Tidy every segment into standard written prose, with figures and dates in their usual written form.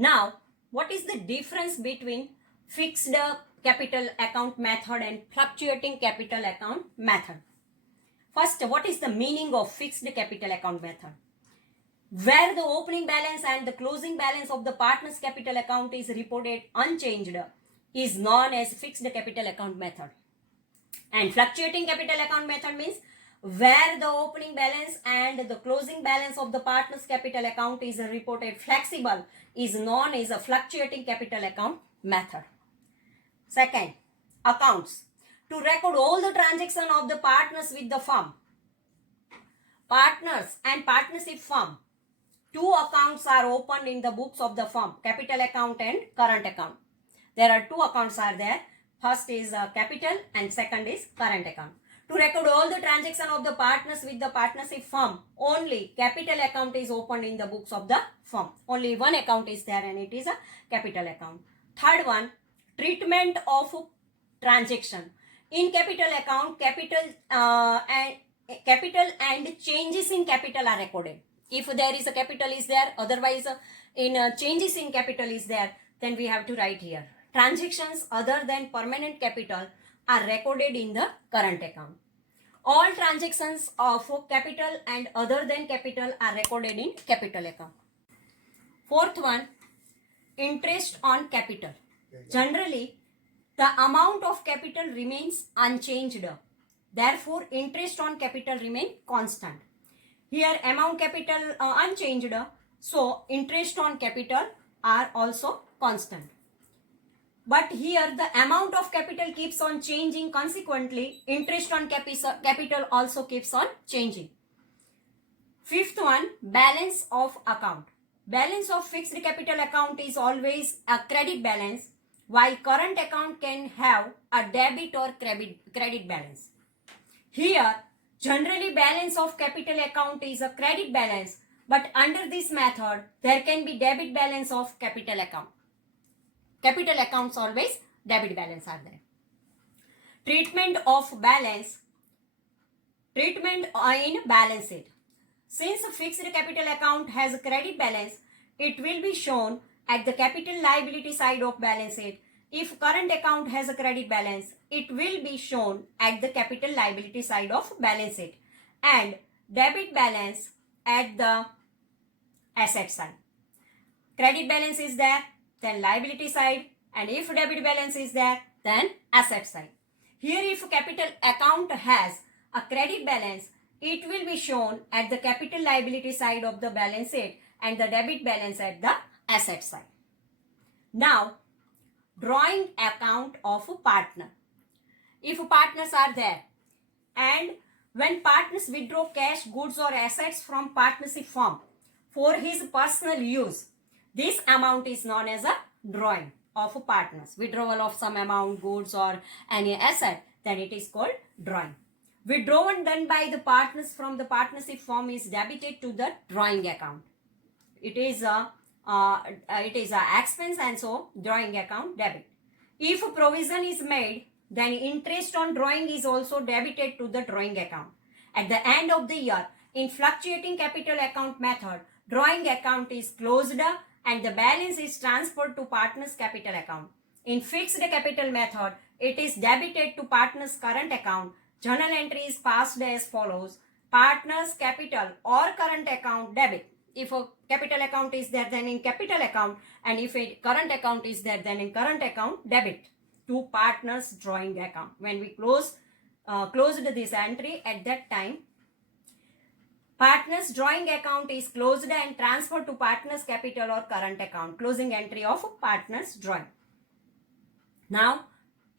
Now, what is the difference between fixed capital account method and fluctuating capital account method? First, what is the meaning of fixed capital account method? Where the opening balance and the closing balance of the partner's capital account is reported unchanged is known as fixed capital account method. And fluctuating capital account method means where the opening balance and the closing balance of the partner's capital account is reported flexible is known as a fluctuating capital account method. Second, accounts. To record all the transactions of the partners with the firm, partners and partnership firm, two accounts are opened in the books of the firm, capital account and current account. There are two accounts are there. First is capital and second is current account. To record all the transactions of the partners with the partnership firm, only capital account is opened in the books of the firm. Only one account is there and it is a capital account. Third one, treatment of transaction. In capital account, capital and changes in capital are recorded. If there is a capital is there, otherwise in changes in capital is there, then we have to write here. Transactions other than permanent capital are recorded in the current account. All transactions of capital and other than capital are recorded in capital account. Fourth one, interest on capital. Generally, the amount of capital remains unchanged. Therefore, interest on capital remain constant. Here, amount capital unchanged. So, interest on capital are also constant. But here, the amount of capital keeps on changing. Consequently, interest on capital also keeps on changing. Fifth one, balance of account. Balance of fixed capital account is always a credit balance, while current account can have a debit or credit balance. Here, generally balance of capital account is a credit balance, but under this method, there can be debit balance of capital account. Capital accounts always debit balance are there. Treatment of balance. Treatment in balance sheet. Since a fixed capital account has a credit balance, it will be shown at the capital liability side of balance sheet. If current account has a credit balance, it will be shown at the capital liability side of balance sheet, and debit balance at the asset side. Credit balance is there, then liability side, and if debit balance is there, then asset side. Here, if capital account has a credit balance, it will be shown at the capital liability side of the balance sheet and the debit balance at the asset side. Now, drawing account of a partner. If partners are there and when partners withdraw cash, goods or assets from partnership firm for his personal use, this amount is known as a drawing of partners. Withdrawal of some amount, goods or any asset, then it is called drawing. Withdrawal done by the partners from the partnership firm is debited to the drawing account. It is a expense and so drawing account debit. If provision is made, then interest on drawing is also debited to the drawing account. At the end of the year, in fluctuating capital account method, drawing account is closed and the balance is transferred to partner's capital account. In fixed capital method, it is debited to partner's current account. Journal entry is passed as follows: partner's capital or current account debit. If a capital account is there, then in capital account, and if a current account is there, then in current account debit to partner's drawing account. When we closed this entry, at that time, partner's drawing account is closed and transferred to partner's capital or current account. Closing entry of partner's drawing. Now,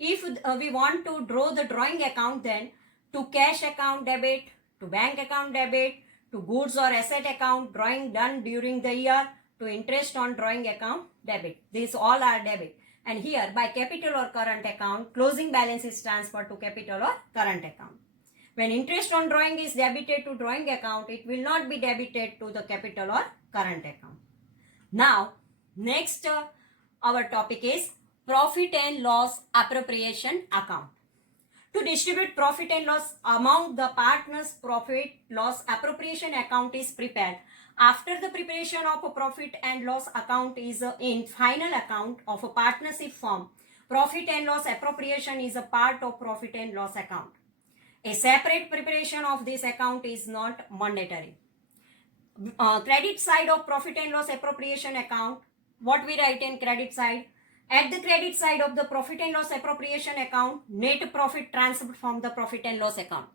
if we want to draw the drawing account, then to cash account debit, to bank account debit, to goods or asset account drawing done during the year, to interest on drawing account debit. These all are debit. And here by capital or current account, closing balance is transferred to capital or current account. When interest on drawing is debited to drawing account, it will not be debited to the capital or current account. Now, next our topic is profit and loss appropriation account. To distribute profit and loss among the partners, profit loss appropriation account is prepared. After the preparation of a profit and loss account is in final account of a partnership firm, profit and loss appropriation is a part of profit and loss account. A separate preparation of this account is not mandatory. Credit side of profit and loss appropriation account, what we write in credit side? At the credit side of the profit and loss appropriation account, net profit transferred from the profit and loss account.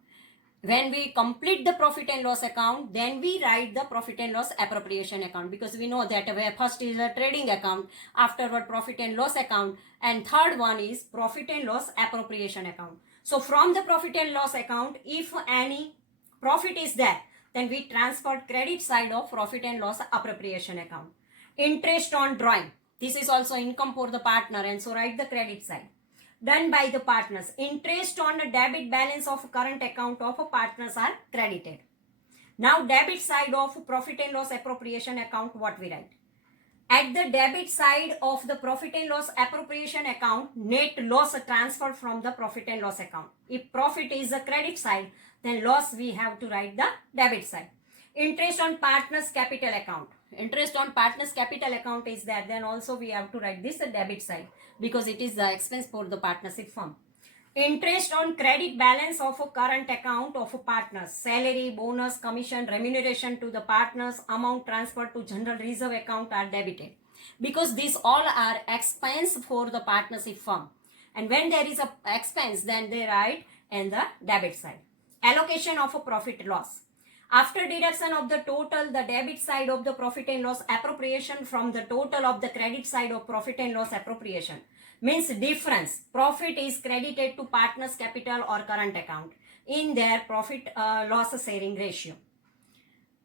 When we complete the profit and loss account, then we write the profit and loss appropriation account, because we know that first is a trading account, afterward profit and loss account, and third one is profit and loss appropriation account. So from the profit and loss account, if any profit is there, then we transfer credit side of profit and loss appropriation account. Interest on drawing, this is also income for the partner, and so write the credit side. Done by the partners. Interest on the debit balance of current account of partners are credited. Now debit side of profit and loss appropriation account, what we write? At the debit side of the profit and loss appropriation account, net loss transferred from the profit and loss account. If profit is the credit side, then loss we have to write the debit side. Interest on partners capital account. Interest on partners capital account is there, then also we have to write this debit side, because it is the expense for the partnership firm. Interest on credit balance of a current account of a partners, salary, bonus, commission, remuneration to the partners, amount transferred to general reserve account are debited, because these all are expense for the partnership firm, and when there is a expense, then they write in the debit side. Allocation of a profit loss. After deduction of the total, the debit side of the profit and loss appropriation from the total of the credit side of profit and loss appropriation, means difference. Profit is credited to partners capital or current account in their profit loss sharing ratio.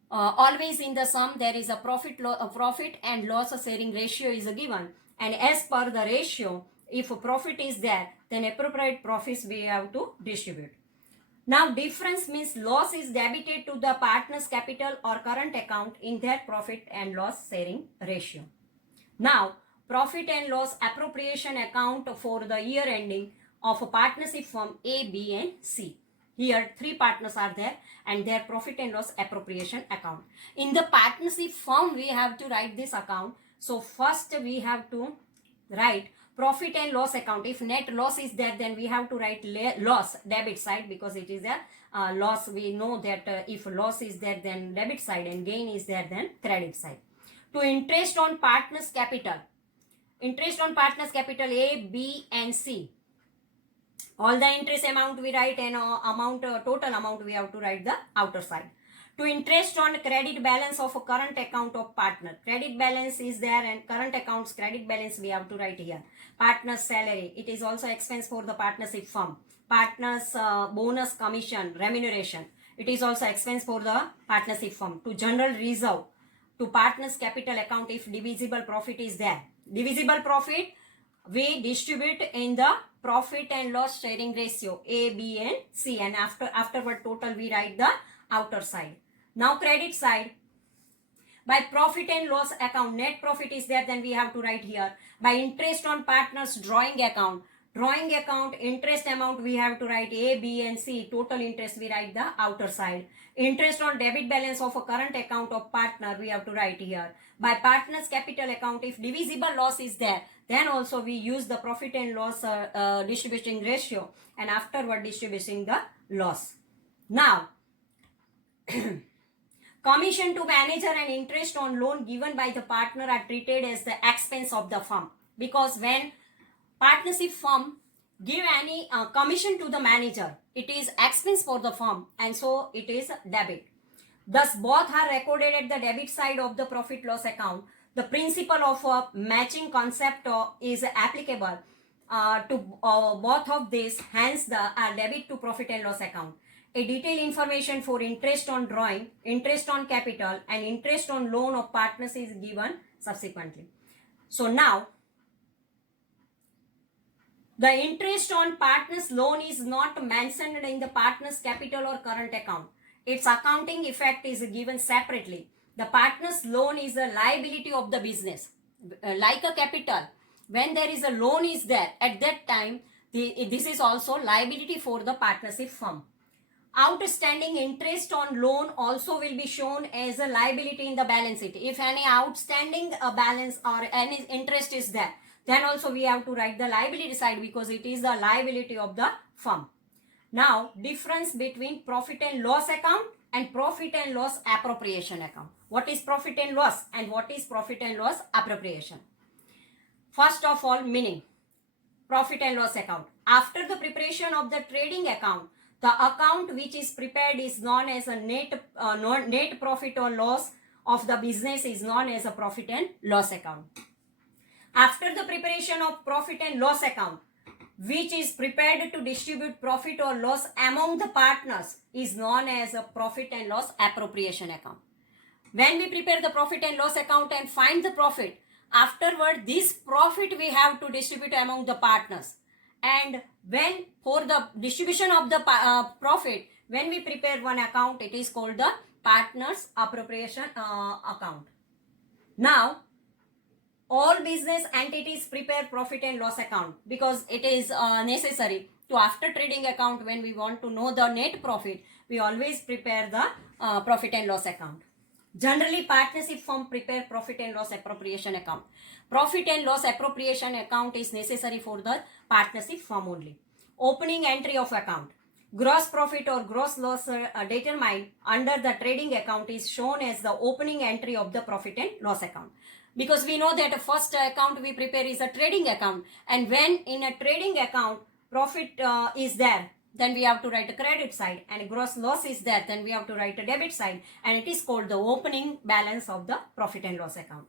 Always in the sum there is a profit and loss sharing ratio is given, and as per the ratio, if profit is there, then appropriate profits we have to distribute. Now difference means loss is debited to the partner's capital or current account in their profit and loss sharing ratio. Now profit and loss appropriation account for the year ending of a partnership firm A, B and C. Here three partners are there and their profit and loss appropriation account. In the partnership firm we have to write this account. So first we have to write profit and loss account. If net loss is there, then we have to write loss debit side, because it is a loss. We know that if loss is there, then debit side, and gain is there, then credit side. To interest on partners capital. Interest on partners capital A, B and C. All the interest amount we write, and total amount we have to write the outer side. To interest on credit balance of a current account of partner. Credit balance is there and current accounts credit balance we have to write here. Partner's salary, it is also expense for the partnership firm. Partner's bonus, commission, remuneration, it is also expense for the partnership firm. To general reserve, to partner's capital account if divisible profit is there. Divisible profit we distribute in the profit and loss sharing ratio A, B and C, and afterward total we write the outer side. Now credit side, by profit and loss account, net profit is there, then we have to write here. By interest on partners drawing account, interest amount we have to write A, B and C, total interest we write the outer side. Interest on debit balance of a current account of partner we have to write here. By partners capital account, if divisible loss is there, then also we use the profit and loss distributing ratio, and afterward distributing the loss. Now commission to manager and interest on loan given by the partner are treated as the expense of the firm, because when partnership firm give any commission to the manager, it is expense for the firm, and so it is debit. Thus both are recorded at the debit side of the profit loss account. The principle of matching concept is applicable to both of these, hence the debit to profit and loss account. A detailed information for interest on drawing, interest on capital and interest on loan of partners is given subsequently. So now the interest on partners loan is not mentioned in the partners capital or current account. Its accounting effect is given separately. The partners loan is a liability of the business, like a capital. When there is a loan is there, at that time This is also liability for the partnership firm. Outstanding interest on loan also will be shown as a liability in the balance sheet. If any outstanding balance or any interest is there, then also we have to write the liability side because it is the liability of the firm. Now, difference between profit and loss account and profit and loss appropriation account. What is profit and loss and what is profit and loss appropriation? First of all, meaning. Profit and loss account. After the preparation of the trading account, the account which is prepared is known as a net profit or loss of the business is known as a profit and loss account. After the preparation of profit and loss account, which is prepared to distribute profit or loss among the partners, is known as a profit and loss appropriation account. When we prepare the profit and loss account and find the profit, afterward this profit we have to distribute among the partners. And when for the distribution of the profit, when we prepare one account, it is called the partners appropriation account. Now, all business entities prepare profit and loss account because it is necessary to after trading account. When we want to know the net profit, we always prepare the profit and loss account. Generally, partnership firm prepare profit and loss appropriation account. Profit and loss appropriation account is necessary for the partnership firm only. Opening entry of account. Gross profit or gross loss determined under the trading account is shown as the opening entry of the profit and loss account. Because we know that the first account we prepare is a trading account, and when in a trading account profit is there, then we have to write a credit side, and gross loss is there, then we have to write a debit side, and it is called the opening balance of the profit and loss account.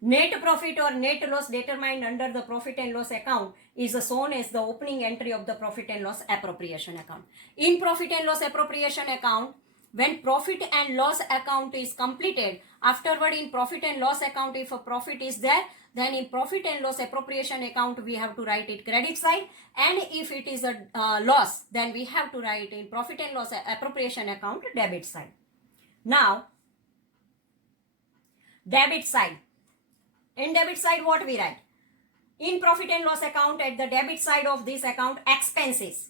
Net profit or net loss determined under the profit and loss account is shown as the opening entry of the profit and loss appropriation account. In profit and loss appropriation account, when profit and loss account is completed, afterward in profit and loss account, if a profit is there, then in profit and loss appropriation account we have to write it credit side, and if it is a loss, then we have to write in profit and loss appropriation account debit side. Now, debit side. In debit side, what we write? In profit and loss account, at the debit side of this account, expenses.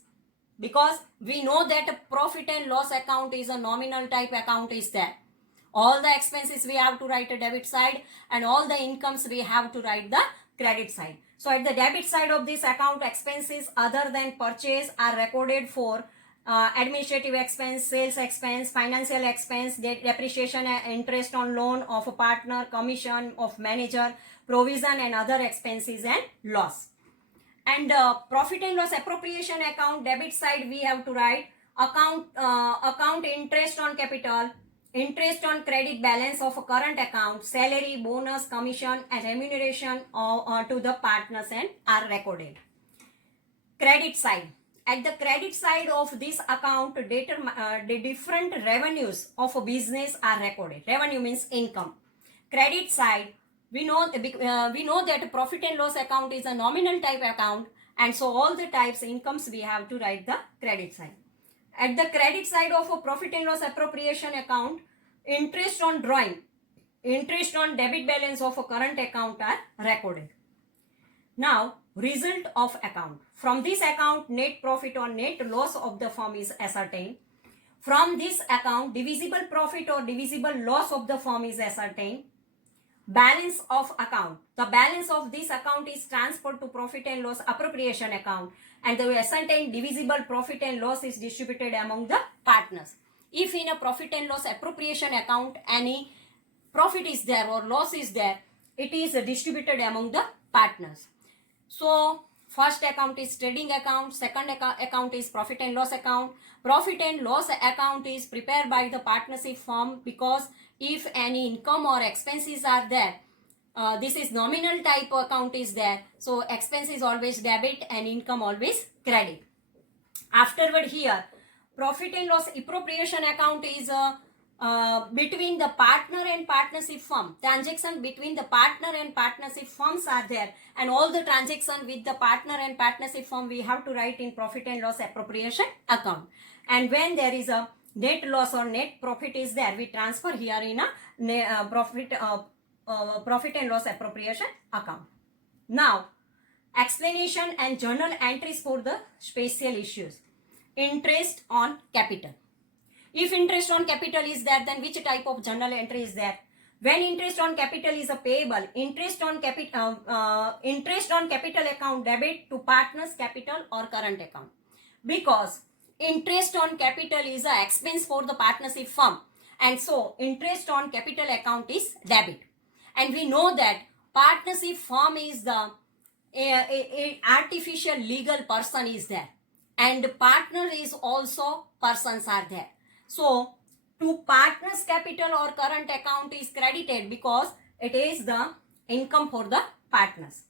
Because we know that profit and loss account is a nominal type account is there. All the expenses we have to write a debit side, and all the incomes we have to write the credit side. So at the debit side of this account, expenses other than purchase are recorded for administrative expense, sales expense, financial expense, depreciation and interest on loan of a partner, commission of manager, provision and other expenses and loss. And profit and loss appropriation account, debit side, we have to write account interest on capital, interest on credit balance of a current account, salary, bonus, commission and remuneration to the partners and are recorded. Credit side. At the credit side of this account, the different revenues of a business are recorded. Revenue means income. Credit side, we know that profit and loss account is a nominal type account, and so all the types incomes we have to write the credit side. At the credit side of a profit and loss appropriation account, interest on drawing, interest on debit balance of a current account are recorded. Now, result of account. From this account, net profit or net loss of the firm is ascertained. From this account, divisible profit or divisible loss of the firm is ascertained. Balance of account. The balance of this account is transferred to profit and loss appropriation account, and the ascertained divisible profit and loss is distributed among the partners. If in a profit and loss appropriation account any profit is there or loss is there, it is distributed among the partners. So, first account is trading account, second account is profit and loss account. Profit and loss account is prepared by the partnership firm because if any income or expenses are there, this is nominal type account is there. So, expense is always debit and income always credit. Afterward here, profit and loss appropriation account is between the partner and partnership firm. Transaction between the partner and partnership firms are there, and all the transaction with the partner and partnership firm we have to write in profit and loss appropriation account. And when there is a net loss or net profit is there, we transfer here in a profit and loss appropriation account. Now, explanation and journal entries for the special issues. Interest on capital. If interest on capital is there, then which type of journal entry is there? When interest on capital is a payable, interest on capital account debit to partners capital or current account. Because interest on capital is a expense for the partnership firm, and so interest on capital account is debit. And we know that partnership firm is the a artificial legal person is there, and partner is also persons are there. So to partners capital or current account is credited because it is the income for the partners.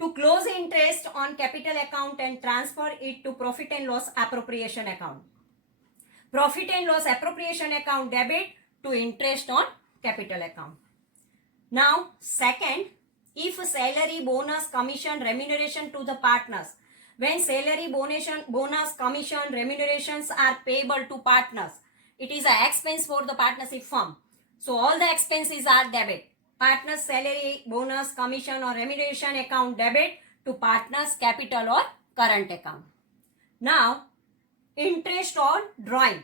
To close interest on capital account and transfer it to profit and loss appropriation account. Profit and loss appropriation account debit to interest on capital account. Now second, if salary, bonus, commission, remuneration to the partners. When salary, bonus, commission, remunerations are payable to partners, it is an expense for the partnership firm. So all the expenses are debit. Partners salary, bonus, commission or remuneration account debit to partners capital or current account. Now interest on drawing.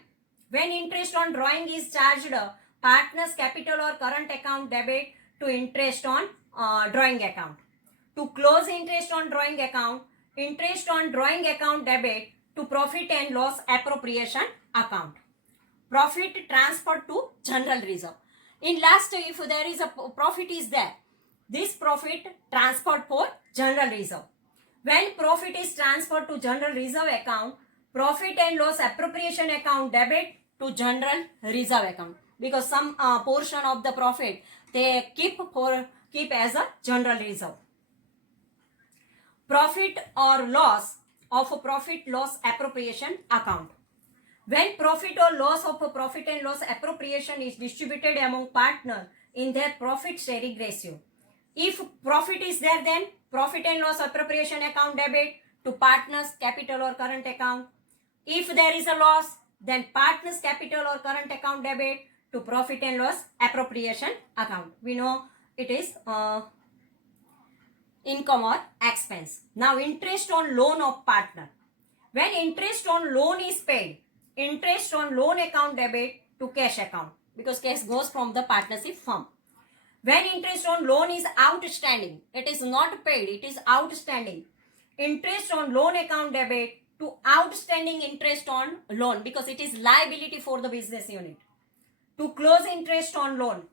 When interest on drawing is charged, partners capital or current account debit to interest on drawing account. To close interest on drawing account, interest on drawing account debit to profit and loss appropriation account. Profit transferred to general reserve. In last, if there is a profit is there, this profit transferred for general reserve. When profit is transferred to general reserve account, profit and loss appropriation account debit to general reserve account, because some portion of the profit they keep as a general reserve. Profit or loss of a profit loss appropriation account. When profit or loss of a profit and loss appropriation is distributed among partners in their profit sharing ratio. If profit is there, then profit and loss appropriation account debit to partners capital or current account. If there is a loss, then partners capital or current account debit to profit and loss appropriation account. We know it is income or expense. Now interest on loan of partner. When interest on loan is paid, interest on loan account debit to cash account, because cash goes from the partnership firm. When interest on loan is outstanding, it is not paid, it is outstanding. Interest on loan account debit to outstanding interest on loan, because it is liability for the business unit. To close interest on loan,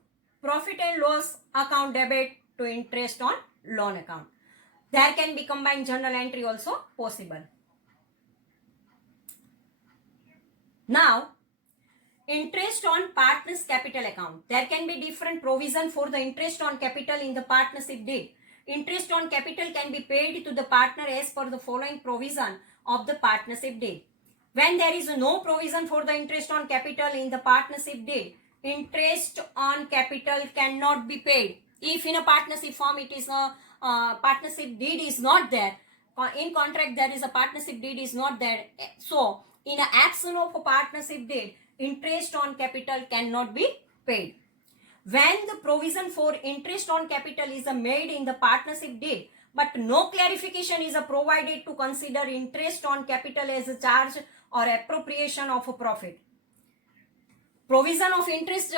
profit and loss account debit to interest on loan account. There can be combined journal entry also possible. Now, interest on partners capital account. There can be different provision for the interest on capital in the partnership deed. Interest on capital can be paid to the partner as per the following provision of the partnership deed. When there is no provision for the interest on capital in the partnership deed, interest on capital cannot be paid. If in a partnership firm it is a partnership deed is not there, in contract there is a partnership deed is not there, so in an absence of a partnership deed, interest on capital cannot be paid. When the provision for interest on capital is made in the partnership deed, but no clarification is provided to consider interest on capital as a charge or appropriation of a profit. Provision of interest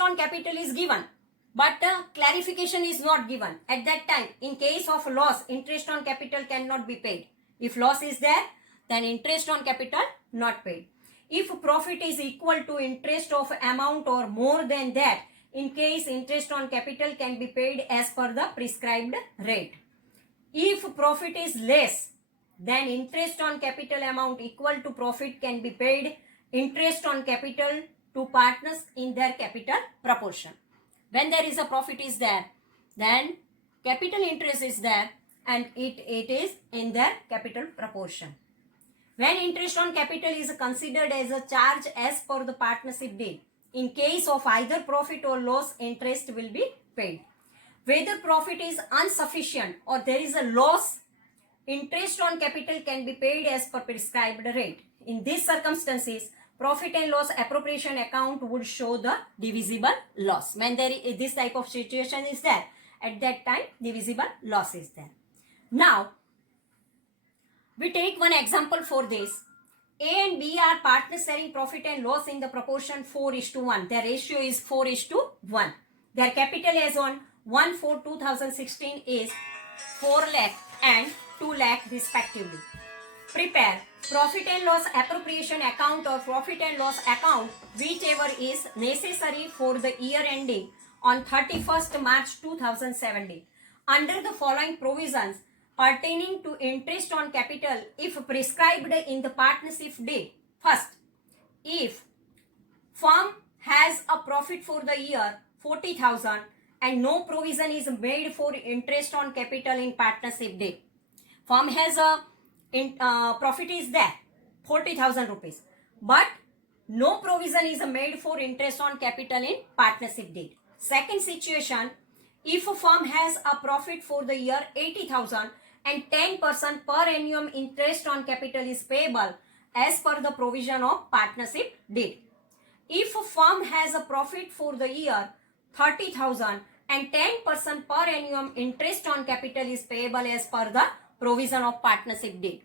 on capital is given, but clarification is not given. At that time, in case of loss, interest on capital cannot be paid. If loss is there, then interest on capital not paid. If profit is equal to interest of amount or more than that, in case interest on capital can be paid as per the prescribed rate. If profit is less, then interest on capital amount equal to profit can be paid interest on capital to partners in their capital proportion. When there is a profit is there, then capital interest is there and it is in their capital proportion. When interest on capital is considered as a charge as per the partnership deed, in case of either profit or loss, interest will be paid. Whether profit is insufficient or there is a loss, interest on capital can be paid as per prescribed rate. In these circumstances, profit and loss appropriation account would show the divisible loss. When there is this type of situation is there, at that time divisible loss is there. Now, we take one example for this. A and B are partners sharing profit and loss in the proportion 4:1. Their ratio is 4:1. Their capital as on 1/4/2016 is 4 lakh and 2 lakh respectively. Prepare profit and loss appropriation account or profit and loss account, whichever is necessary for the year ending on 31st March 2017. Under the following provisions pertaining to interest on capital if prescribed in the partnership deed. First, if firm has a profit for the year 40,000 and no provision is made for interest on capital in partnership deed. Firm has a profit is there 40,000 rupees, but no provision is made for interest on capital in partnership deed. Second situation, if a firm has a profit for the year 80,000 and 10% per annum interest on capital is payable as per the provision of partnership deed. If a firm has a profit for the year 30,000 and 10% per annum interest on capital is payable as per the provision of partnership deed.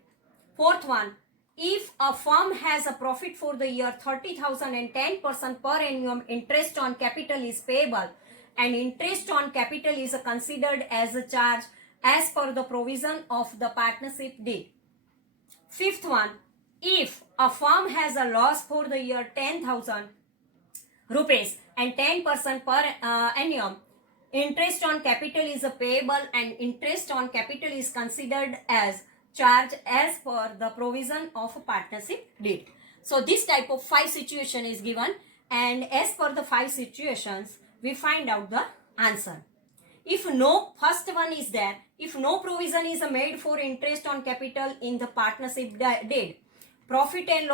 Fourth one, if a firm has a profit for the year 30,000 and 10% per annum interest on capital is payable and interest on capital is considered as a charge as per the provision of the partnership deed. Fifth one, if a firm has a loss for the year 10,000 rupees and 10% per annum, interest on capital is payable and interest on capital is considered as charge as per the provision of partnership deed. So this type of 5 situation is given, and as per the 5 situations we find out the answer. If no, first one is there, if no provision is made for interest on capital in the partnership deed, profit and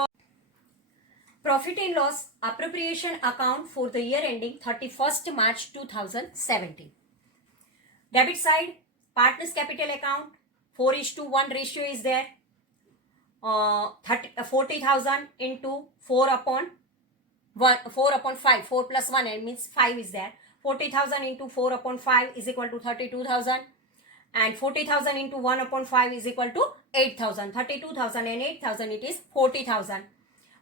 loss appropriation account for the year ending 31st March 2017. Debit side, partners capital account, 4:1 ratio is there. 40,000 into 4/5, 4 plus 1 and means 5 is there. 40,000 into 4/5 is equal to 32,000, and 40,000 into 1/5 is equal to 8,000. 32,000 and 8,000, it is 40,000.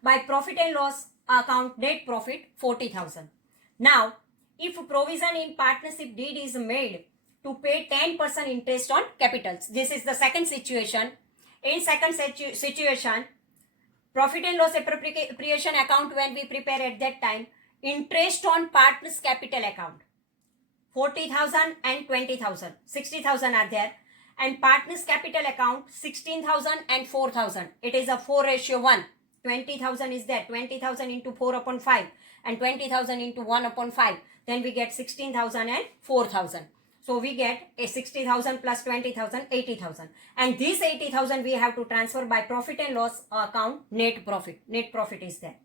By profit and loss account, net profit 40,000. Now, if provision in partnership deed is made to pay 10% interest on capitals, this is the second situation. In second situation, profit and loss appropriation account, when we prepare at that time, interest on partners capital account, 40,000 and 20,000, 60,000 are there, and partners capital account 16,000 and 4,000. It is a 4:1. 20,000 is there. 20,000 into 4/5 and 20,000 into 1/5. Then we get 16,000 and 4,000. So we get a 60,000 plus 20,000, 80,000. And this 80,000 we have to transfer by profit and loss account, net profit. Net profit is there.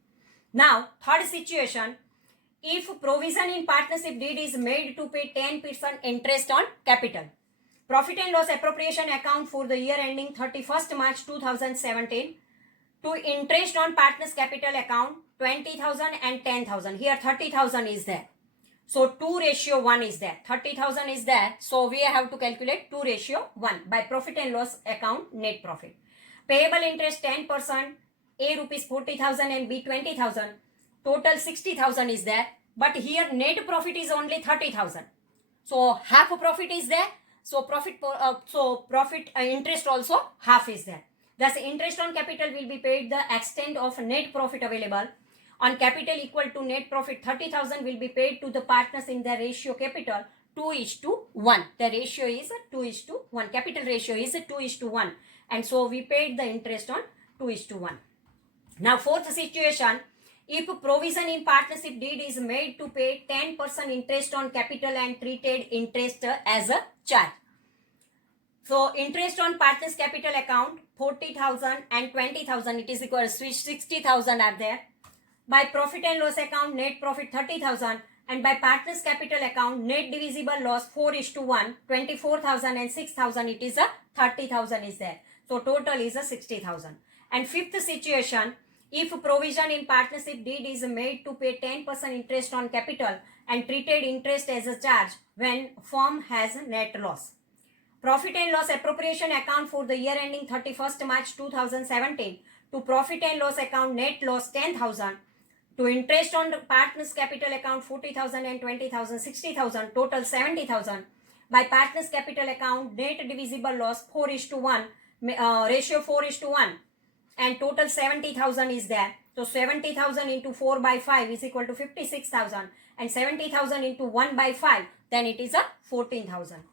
Now, third situation, if provision in partnership deed is made to pay 10% interest on capital. Profit and loss appropriation account for the year ending 31st March 2017 to interest on partners capital account 20,000 and 10,000. Here 30,000 is there. So 2:1 is there. 30,000 is there. So we have to calculate 2:1 by profit and loss account, net profit. Payable interest 10%, A rupees 40,000 and B 20,000. Total 60,000 is there. But here net profit is only 30,000. So half profit is there. So profit interest also half is there. Thus interest on capital will be paid the extent of net profit available. On capital equal to net profit, 30,000 will be paid to the partners in the ratio capital 2:1. The ratio is 2:1. Capital ratio is 2:1. And so we paid the interest on 2:1. Now fourth situation, if provision in partnership deed is made to pay 10% interest on capital and treated interest as a charge. So interest on partners capital account 40,000 and 20,000, it is equal to 60,000 are there. By profit and loss account, net profit 30,000, and by partners capital account, net divisible loss 4:1, 24,000 and 6,000, it is a 30,000 is there. So total is a 60,000. And fifth situation, if provision in partnership deed is made to pay 10% interest on capital and treated interest as a charge when firm has net loss. profit and loss appropriation account for the year ending 31st March 2017, to profit and loss account net loss 10,000, to interest on partners capital account 40,000 and 20,000 60,000, total 70,000. By partners capital account net divisible loss 4:1, ratio 4:1, and total 70,000 is there. So 70,000 into 4 by 5 is equal to 56,000, and 70,000 into 1 by 5, then it is a 14,000.